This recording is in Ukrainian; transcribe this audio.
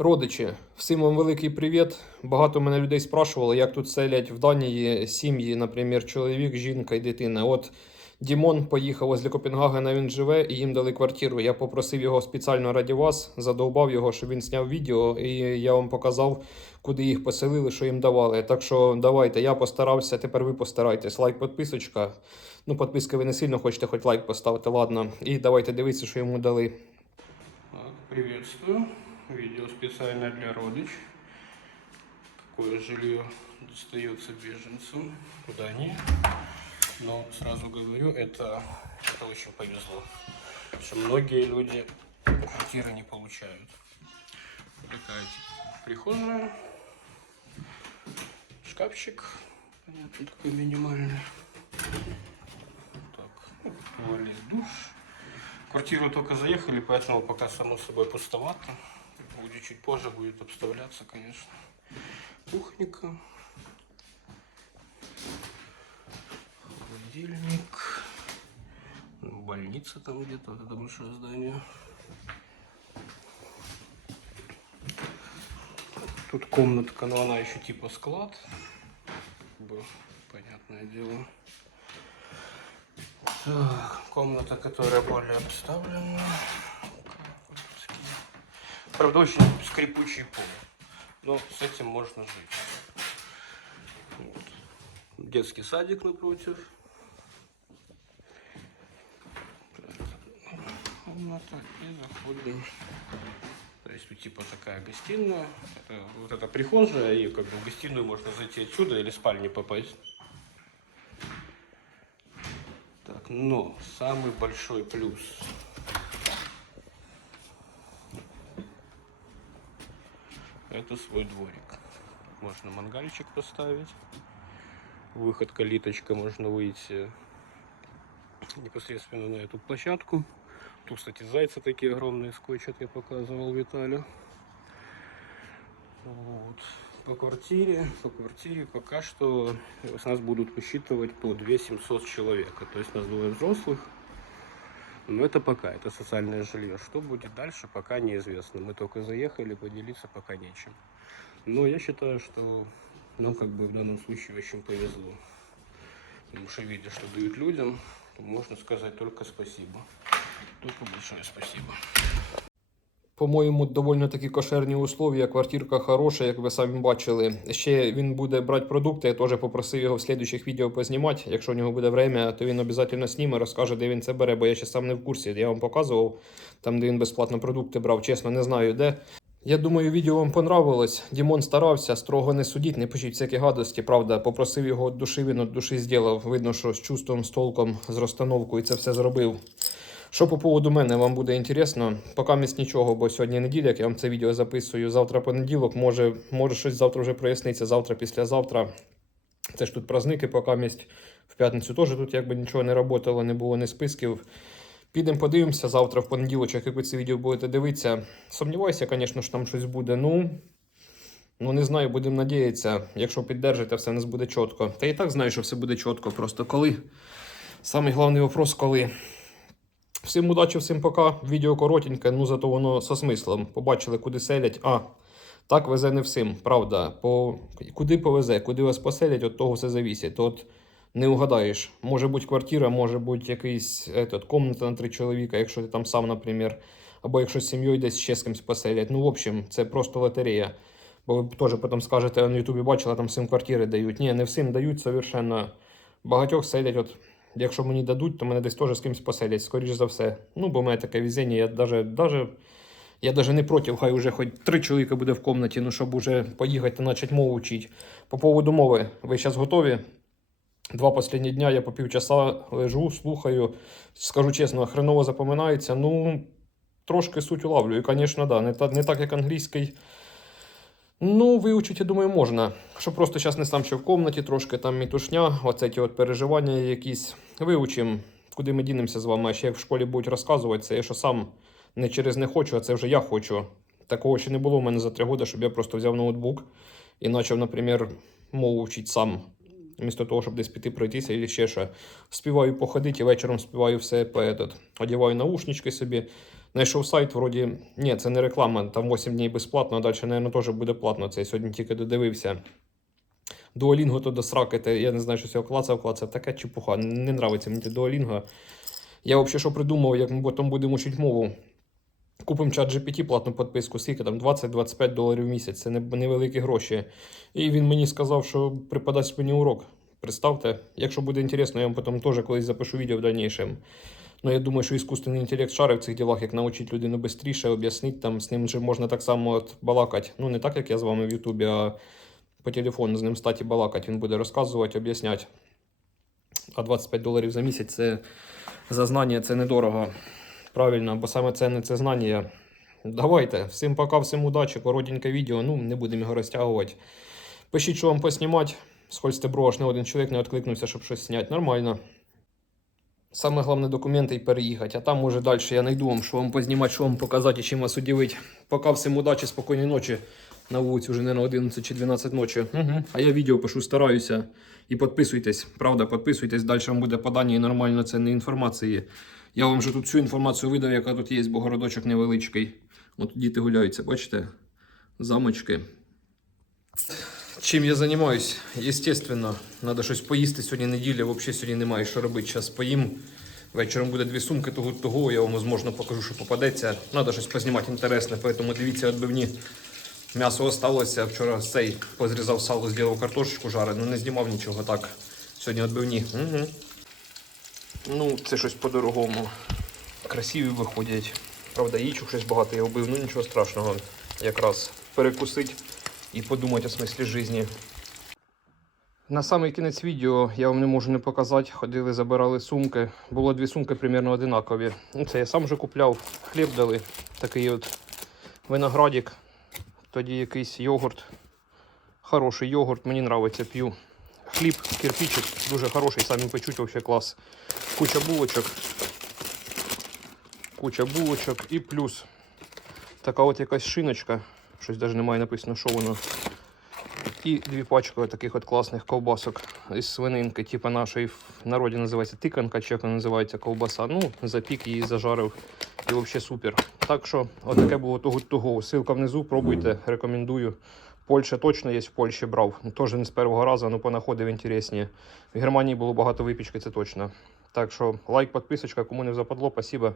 Родичі, всім вам великий привіт. Багато мене людей спрашували, як тут селять в Данії сім'ї, наприклад, чоловік, жінка і дитина. От Дімон поїхав возле Копенгагена, він живе і їм дали квартиру. Я попросив його спеціально раді вас, задовбав його, щоб він зняв відео, і я вам показав, куди їх поселили, що їм давали. Так що давайте, я постарався, тепер ви постарайтесь. Лайк, підписочка. Ну, підписки ви не сильно хочете, хоч лайк поставити, ладно. І давайте дивитися, що йому дали. Так. Видео специально для родич. Какое жилье достается беженцам, куда они. Но сразу говорю, это, это очень повезло. Что многие люди квартиры не получают. Такая прихожая, шкафчик, понятно, такой минимальный. Так, ну, туалет, душ. В квартиру только заехали, поэтому пока само собой пустовато. Будет чуть позже, будет обставляться, конечно. Кухонька. Холодильник. Ну, Больница там где-то, вот это большое здание. Тут комнатка, но она еще типа склад. Понятное дело. Так, комната, которая более обставлена. Правда, очень скрипучий пол. Но с этим можно жить. Вот. Детский садик напротив. Комната и заходим. То есть типа такая гостиная. Это, вот эта прихожая, и как бы в гостиную можно зайти отсюда или в спальню попасть. Так, но самый большой плюс. Это свой дворик. Можно мангальчик поставить. Выход калиточка, можно выйти непосредственно на эту площадку. Тут, кстати, зайцы такие огромные скотчат, я показывал Виталю. Вот. По квартире, по квартире пока что с нас будут высчитывать по 2 700 человека. То есть нас двое взрослых. Но это пока, это социальное жилье. Что будет дальше, пока неизвестно. Мы только заехали, поделиться пока нечем. Но я считаю, что нам как бы в данном случае очень повезло. Потому что видя, что дают людям, можно сказать только спасибо. Только большое спасибо. По-моєму, доволі такі кошерні условия, квартирка хороша, як ви самі бачили. Ще він буде брати продукти. Я теж попросив його в слідучих відео познімати. Якщо у нього буде время, то він обов'язково зніме, розкаже, де він це бере, бо я ще сам не в курсі. Я вам показував там, де він безплатно продукти брав. Чесно, не знаю де. Я думаю, відео вам понравилось. Дімон старався, строго не судіть, не пишіть всякі гадості. Правда, попросив його від душі, він від душі зробив. Видно, що з чувством, з толком, з розстановкою це все зробив. Що по поводу мене вам буде інтересно? Поки місць нічого, бо сьогодні неділя, як я вам це відео записую. Завтра понеділок, може, може щось завтра вже проясниться, завтра, післязавтра. Це ж тут праздники, поки місць. В п'ятницю теж тут якби нічого не працювало, не було ні списків. Підемо подивимося завтра в понеділочок, як ви це відео будете дивитися. Сумніваюся, звісно, що там щось буде. Ну, ну не знаю, будемо надіятися. Якщо піддержите, все у нас буде чітко. Та і так знаю, що все буде чітко. Просто коли. Самий головний вопрос, коли. Всім удачі, всім пока. Відео коротеньке, ну зато воно со смислом. Побачили, куди селять. А, так везе не всім, правда. По... Куди повезе, куди вас поселять, від того все завісить. От не угадаєш. Може бути квартира, може бути якийсь этот, комната на три чоловіка, якщо ти там сам, наприклад. Або якщо з сім'єю десь ще з кимось поселять. Ну, в общем, це просто лотерея. Бо ви теж потім скажете, на Ютубі бачила, там всім квартири дають. Ні, не всім дають совершенно. Багатьох селять, от Якщо мені дадуть, то мене десь теж з кимось поселять, скоріш за все. Ну, бо в мене таке везіння, я даже, даже, я даже не проти, хай уже хоч три чоловіка буде в комнаті, ну щоб уже поїхати та почати мову вчити. По поводу мови, ви зараз готові? Два останні дня я по півчаса лежу, слухаю. Скажу чесно, хреново запоминається. Ну, трошки суть улавлюю. І, звісно, да, не, та, не так, як англійський. Ну, вивчити, я думаю, можна. Щоб просто зараз не сам ще в комнаті, трошки там мітушня, оце ті от переживання якісь. Вивчимо, куди ми дінемося з вами. А ще як в школі будуть розказувати, це я що сам не через не хочу, а це вже я хочу. Такого ще не було в мене за три роки, щоб я просто взяв ноутбук і почав, наприклад, мову вчити сам. Вмісто того, щоб десь піти пройтися і ще що. Співаю походити, і вечором співаю все по этот. Одіваю наушнички собі. Знайшов сайт, вроді, ні, це не реклама, там 8 днів безплатно, а далі, мабуть, теж буде платно. Це я сьогодні тільки додивився. Дуолінго то до сраки, я не знаю, що цього клацав, клацав, така чепуха. Не нравиться мені Дуолінго. Я взагалі що придумав, як ми потім будемо вчити мову. Купимо чат GPT, платну підписку, скільки там 20-25 доларів в місяць, це невеликі гроші. І він мені сказав, що преподасть мені урок. Представте, якщо буде інтересно, я вам потім теж колись запишу відео в дальнейшем. Ну, я думаю, що іскусственний інтелект шарить в цих ділах, як навчити людину швидше, об'яснити, там з ним же можна так само от балакати. Ну, не так, як я з вами в Ютубі, а по телефону з ним статі балакати. Він буде розказувати, об'ясняти. А 25 доларів за місяць це за знання, це недорого. Правильно, бо саме ценне це знання. Давайте, всім пока, всім удачі, коротеньке відео, ну, не будемо його розтягувати. Пишіть, що вам поснімати. З Хольстебро не один чоловік не відкликнувся, щоб щось зняти. Нормально. Саме головне документи і переїхати. А там, може, далі я знайду вам, що вам познімати, що вам показати і чим вас удивити. Пока всім удачі, спокійної ночі. На вулиці вже не на 11 чи 12 ночі. Угу. А я відео пишу, стараюся. І підписуйтесь. Правда, підписуйтесь. Далі вам буде подання і нормально цінної інформації. Я вам вже тут всю інформацію видав, яка тут є, бо городочок невеличкий. От діти гуляються, бачите? Замочки. Чим я займаюсь? Естественно, треба щось поїсти сьогодні неділя, взагалі сьогодні немає що робити. Зараз поїм. Вечором буде дві сумки того того, я вам можливо покажу, що попадеться. Треба щось познімати інтересне, тому дивіться відбивні. М'ясо осталося. Вчора цей позрізав сало, зробив картошечку жарену, не знімав нічого так. Сьогодні відбивні. Угу. Ну, це щось по-дорогому. Красиві виходять. Правда, яєчок щось багато я вбив, ну нічого страшного. Якраз перекусить і подумати о смислі житті. На самий кінець відео я вам не можу не показати. Ходили, забирали сумки. Було дві сумки примерно одинакові. Ну, це я сам вже купляв. Хліб дали. Такий от виноградик. Тоді якийсь йогурт. Хороший йогурт, мені подобається, п'ю. Хліб, кирпичик, дуже хороший, самі печуть, взагалі клас. Куча булочок. Куча булочок і плюс така от якась шиночка. Щось навіть немає написано, що воно. І дві пачки таких от класних ковбасок із свининки, типу нашої в народі називається тиканка, чи як вона називається ковбаса. Ну, запік її зажарив і взагалі супер. Так що, отаке було того того. Ссылка внизу, пробуйте, рекомендую. Польща точно є, в Польщі брав. Теж не з першого разу, але понаходив інтересні. В Германії було багато випічки, це точно. Так що лайк, підписочка, кому не западло, спасибо.